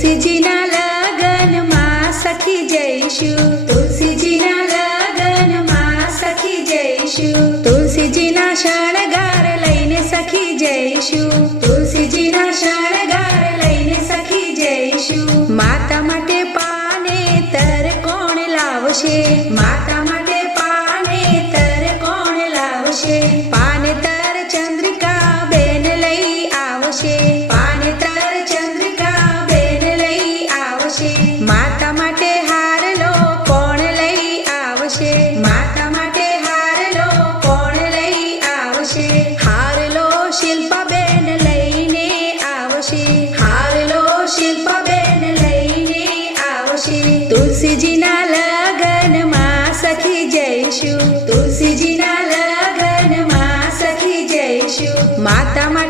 તુલસીજીના લગનમાં સખી જઈશું, તુલસીજીના લગનમાં સખી જઈશું, તુલસીજીના શણગાર લઈને સખી જઈશું, તુલસીજીના શણગાર લઈને સખી જઈશું. માતા માટે પાનેતર કોણ લાવશે, માતા માટે પાનેતર કોણ લાવશે, પાનેતર ચંદ્રિકા બેન લઈ આવશે, પાનેતર ચંદ્રિકા બેન લઈ આવશે. માતા માટે હારલો કોણ લઈ આવશે, માતા માટે હારલો કોણ લઈ આવશે, હારલો શિલ્પાબેન લઈને આવશે, હારલો શિલ્પાબેન લઈને આવશે. તુલસીજીના લગનમાં સખી જઈશું, તુલસીજીના લગનમાં સખી જઈશું. માતા માટે